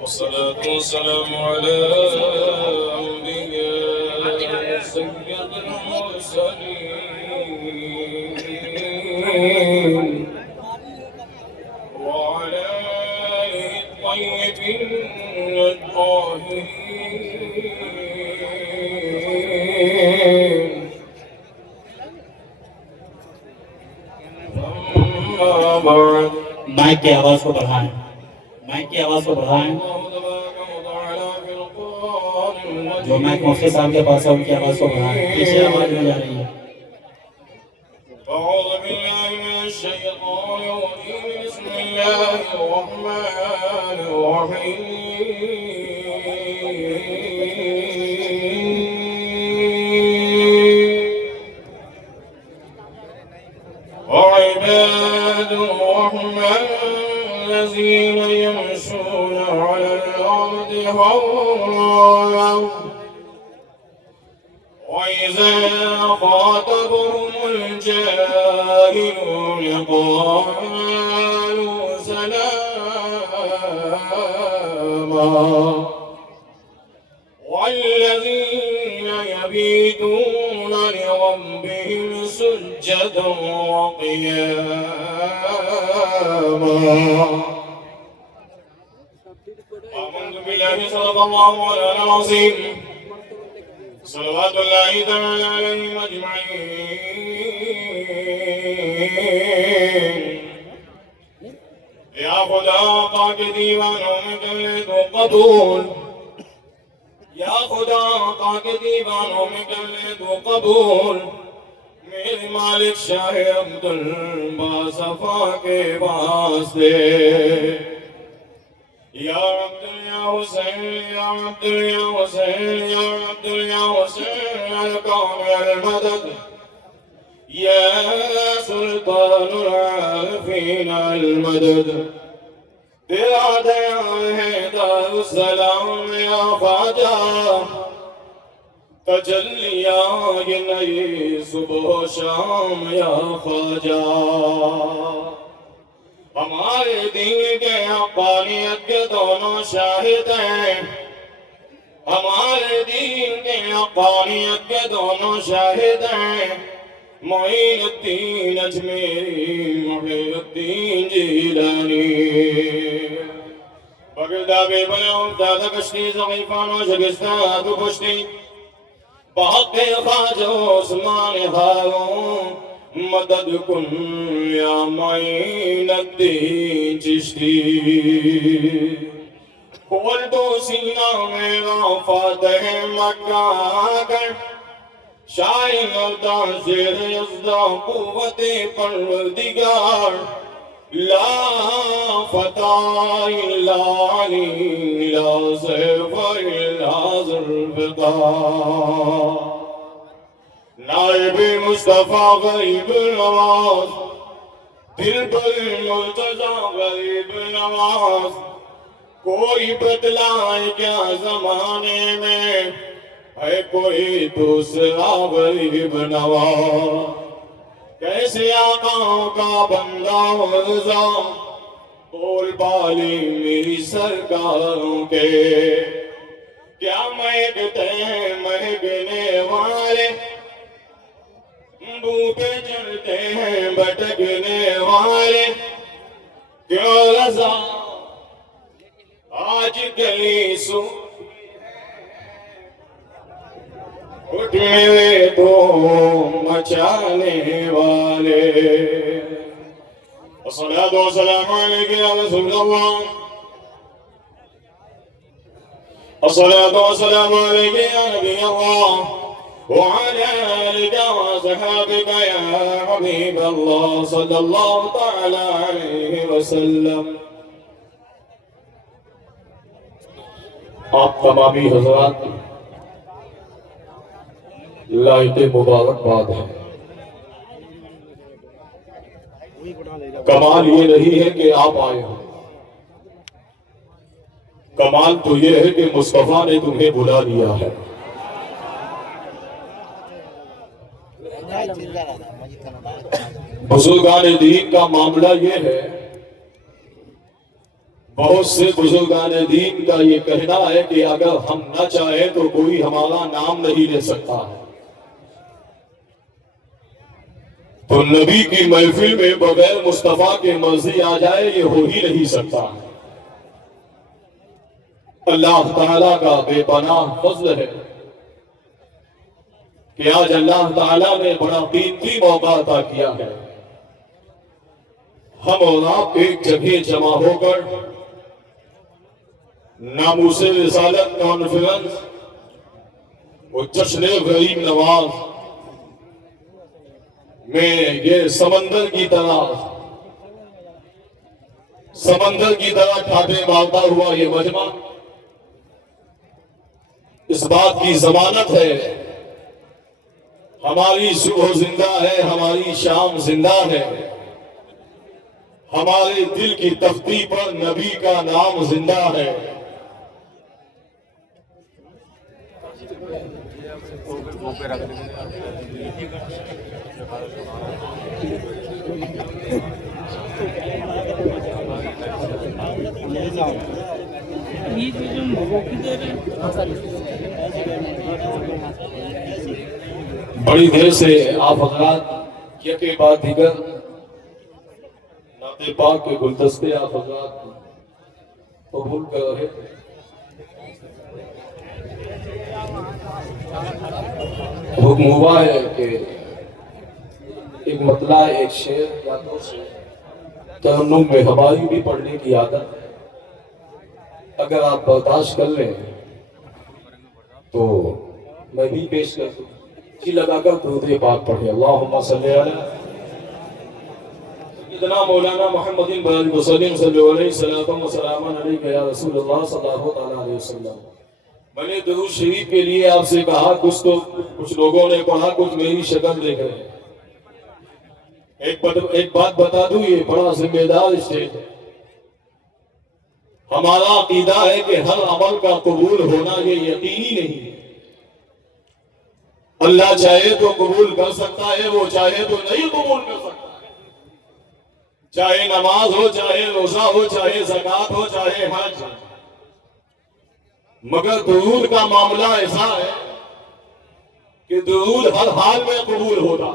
والصلاة والسلام على أنبياء سيد المرسلين وعلى آله الطيبين الطاهرين. أما بعد مائک کی آواز کو بڑھائیں، مائک کی آواز کو بڑھائیں. جو مائک مفتی صاحب کے پاس ہے ان کی آواز کو بڑھائیں، پیچھے آواز نہیں جا رہی ہے. أعوذ بالله من الشيطان الرجيم. بسم الله الرحمن الرحيم. وعباد الرحمن الذين يمشون على الأرض هونا وإذا خاطبهم الجاهلون قالوا سلاما والذين يبيتون لربهم سجدا وقياما. آمنت بالله صدق الله مولانا العظيم صلوات الله تعالى عليهم أجمعين. یا خدا پاک دیوانوں میں کر لے تو قبول، یا خدا پاک دیوانوں میں کر لے تو قبول. میرے مالک شاہ عبدالباصفا کے واسطے. یا عبد یا حسین یا عبد یا حسین یا عبد یا حسین الکون المدد یا سلطان العارفین المدد. تیرا دیا ہے دار السلام یا خواجہ، تجلیہ یہ نئی صبح و شام یا خواجہ. ہمارے دین کے حقانیت کے دونوں شاہد ہیں، ہمارے دین کے حقانیت کے دونوں شاہد ہیں. معین الدین اجمیری، محی الدین جیلانی. بغدادی بناؤ دادا کشتی ضعیفان و شکستہ تو پشتی بحق خواجہ عثمان ہارون مدد کن یا معین الدین چشتی. کھول دو سینہ میرا فاتح مکہ کر، شاہین اردان زیر یزدہ قوت پروردگار. لا فتح الا علی لا سیف الا ذوالفقار. نائب مصطفیٰ غریب نواز، دل پر مرتضی غریب نواز. کوئی بتلائے کیا زمانے میں ہے کوئی دوسرا غریب نواز. کیسے آقاؤں کا بندہ و رضا، بول بالی میری سرکاروں کے. کیا مہکتے ہیں مہکنے والے، بو پہ چلتے ہیں بھٹکنے والے. کیوں رضا آج گلی سو اٹھنے تو مچانے والے. الصلاة والسلام علیکہ یا رسول اللہ، الصلاة والسلام علیکہ یا نبی اللہ، وعلى آلك وصحابك يا حبيب الله صلى الله تعالى عليه وسلم. آپ تمامی حضرات لائٹ مبارکباد ہے. کمال یہ نہیں ہے کہ آپ آئے ہو، کمال تو یہ ہے کہ مصطفیٰ نے تمہیں بلا لیا ہے. بزرگان دین کا معاملہ یہ ہے، بہت سے بزرگان دین کا یہ کہنا ہے کہ اگر ہم نہ چاہیں تو کوئی ہمارا نام نہیں لے سکتا ہے. تو نبی کی محفل میں بغیر مصطفیٰ کے مرضی آ جائے یہ ہو ہی نہیں سکتا. اللہ تعالیٰ کا بے پناہ فضل ہے کہ آج اللہ تعالیٰ نے بڑا قیمتی موقع عطا کیا ہے. ہم اور آپ ایک جگہ جمع ہو کر ناموس رسالت کانفرنس وہ جشن غریب نواز میں یہ سمندر کی طرح ٹھاٹھے مارتا ہوا یہ مجمع اس بات کی ضمانت ہے ہماری صبح زندہ ہے، ہماری شام زندہ ہے، ہمارے دل کی تختی پر نبی کا نام زندہ ہے. بڑی دیر سے آپ حضرات یہ کے بعد دیگر نعت پاک کے گلدستے آپ حضرات قبول کر رہے تھے. حکم ہوا ہے کہ ایک مطلع ایک شعر یا دو شعر ترنم میں ہماری بھی پڑھنے کی عادت ہے. اگر آپ برداشت کر لیں تو میں بھی پیش کر دوں. جی لگا کر درود پاک پڑھیں. اللہم صلی علی سیدنا مولانا محمد بن وسلم صلی اللہ علیہ وسلم و سلام علیکہ یا رسول اللہ صلی اللہ علیہ وسلم. میں نے درود شریف کے لیے آپ سے کہا کچھ لوگوں نے پڑھا، کچھ میری شکل دیکھ رہے ہیں. ایک بات بتا دوں، یہ بڑا ذمہ دار اسٹیج ہے. ہمارا عقیدہ ہے کہ ہر عمل کا قبول ہونا یہ یقینی نہیں ہے. اللہ چاہے تو قبول کر سکتا ہے، وہ چاہے تو نہیں قبول کر سکتا ہے. چاہے نماز ہو، چاہے روزہ ہو، چاہے زکوٰۃ ہو، چاہے حج. مگر درود کا معاملہ ایسا ہے کہ درود ہر حال میں قبول ہوتا،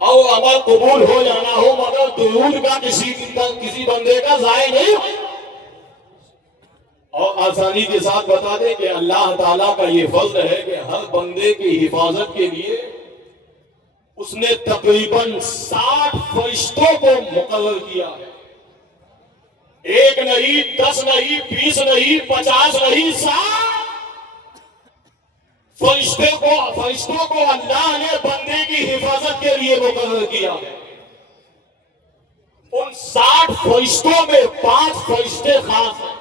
اور عمل قبول ہو جانا ہو مگر درود کا کسی بندے کا ضائع نہیں ہو. اور آسانی کے ساتھ بتا دیں کہ اللہ تعالیٰ کا یہ فضل ہے کہ ہر بندے کی حفاظت کے لیے اس نے تقریباً 60 فرشتوں کو مقرر کیا ہے. ایک نہیں، 10 نہیں، 20 نہیں، 50 نہیں، 60 فرشتوں کو اللہ نے بندے کی حفاظت کے لیے مقرر کیا ہے. ان 60 فرشتوں میں 5 فرشتے خاص ہیں.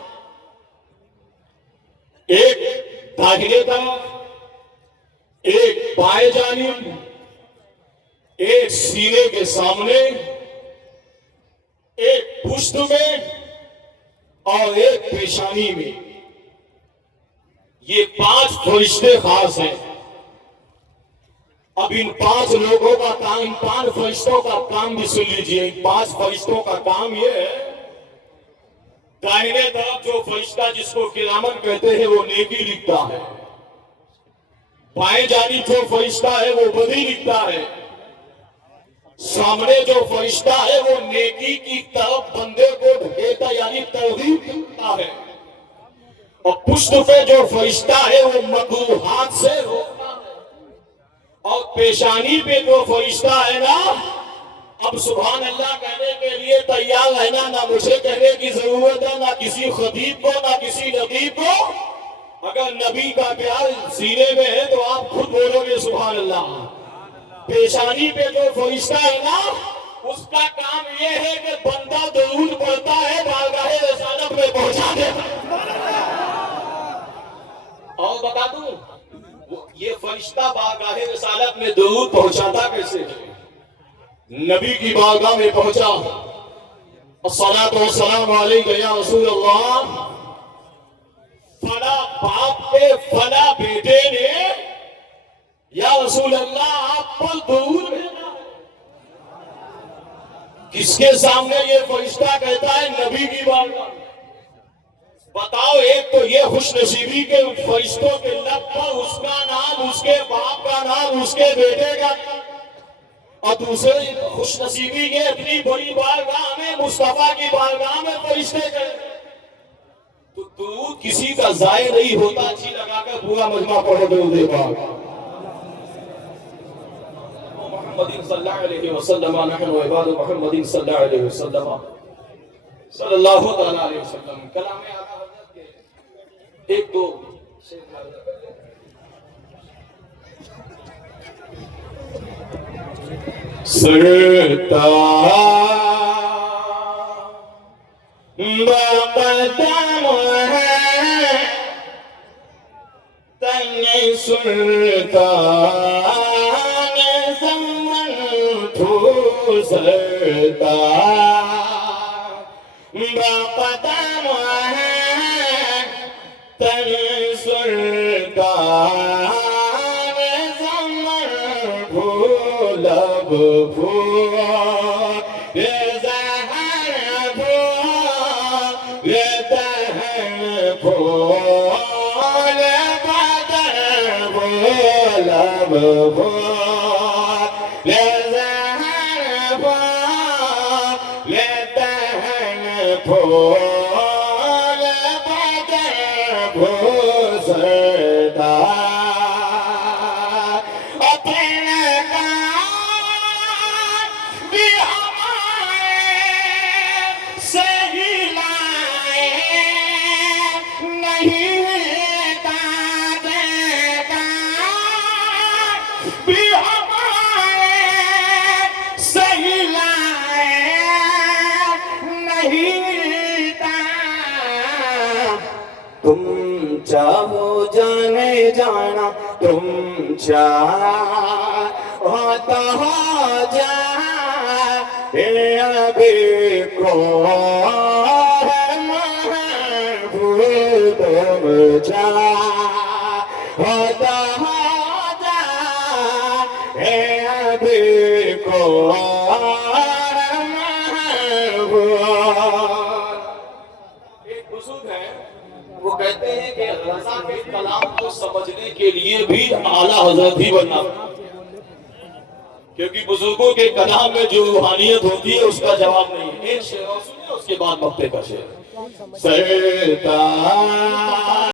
ایک داہنے طرف، ایک بائیں جانب، ایک سینے کے سامنے، ایک پشت میں اور ایک پیشانی میں. یہ 5 فرشتے خاص ہیں. اب ان 5 لوگوں کا کام، ان 5 فرشتوں کا کام بھی سن لیجئے. ان 5 فرشتوں کا کام یہ ہے، دائنے طرف جو فرشتہ جس کو کرامن کہتے ہیں وہ نیکی لکھتا ہے. بائیں جانب جو فرشتہ ہے وہ بدی لکھتا ہے. سامنے جو فرشتہ ہے وہ نیکی کی طرف بندے کو ڈھکیتا یعنی ترغیب کرتا ہے. اور پشت پہ جو فرشتہ ہے وہ مکروہات سے روکتا ہے. اور پیشانی پہ جو فرشتہ ہے نا، اب سبحان اللہ کہنے کے لیے تیار رہنا، نہ مجھے کہنے کی ضرورت ہے، نہ کسی خطیب کو، نہ کسی نقیب کو. اگر نبی کا پیار سینے میں ہے تو آپ خود بولو گے سبحان اللہ. پیشانی پہ جو فرشتہ ہے نا، اس کا کام یہ ہے کہ بندہ درود پڑھتا ہے بارگاہ رسالت میں پہنچا دیتا ہے. اور بتا دوں یہ فرشتہ بارگاہ رسالت میں درود پہنچاتا کیسے ہے؟ نبی کی بارگاہ میں پہنچا، الصلاۃ والسلام علیک یا رسول اللہ، فلاں باپ کے فلاں بیٹے نے یا رسول اللہ آپ پر درود بھیجا۔ کس کے سامنے یہ فرشتہ کہتا ہے؟ نبی کی بارگاہ۔ بتاؤ، ایک تو یہ خوش نصیبی کے فرشتوں کے لب پر اس کا نام، اس کے باپ کا نام، اس کے بیٹے کا، اور دوسری خوش نصیبی کے اتنی بڑی بارگاہ میں، مصطفیٰ کی بارگاہ میں فرشتے گئے تو درود کسی کا ضائع نہیں ہوتا۔ جی لگا کر پورا مجمع پڑھو درود پاک۔ محمد صلی اللہ علیہ وسلم، نحن عباد محمد صلی اللہ علیہ وسلم، صلی اللہ تعالیٰ علیہ وسلم۔ کلام آقا حضرت کے ایک دو سرتار بقدم ہے تن سلطان زمن تو سرتار بقدم ہے تن سلطان زمن لب پھول یہ زہر پھول یہ دہن پھول بدن پھول لب پھول یہ زہر پھول یہ دہن پھول بدن پھول سردار تم چاہو جانے جانا، تم چاہو تو ہو جائے ابھی کو محبوب، تم چاہو تو ہو جائے ابھی کو وہ کہتے ہیں کہ رضا کے کلام کو سمجھنے کے لیے بھی اعلیٰ حضرت ہی بننا، کیونکہ بزرگوں کے کلام میں جو روحانیت ہوتی ہے اس کا جواب نہیں ہے۔ ایک شعر اور سنیے، اس کے بعد مقطع کا شعر۔ سرتار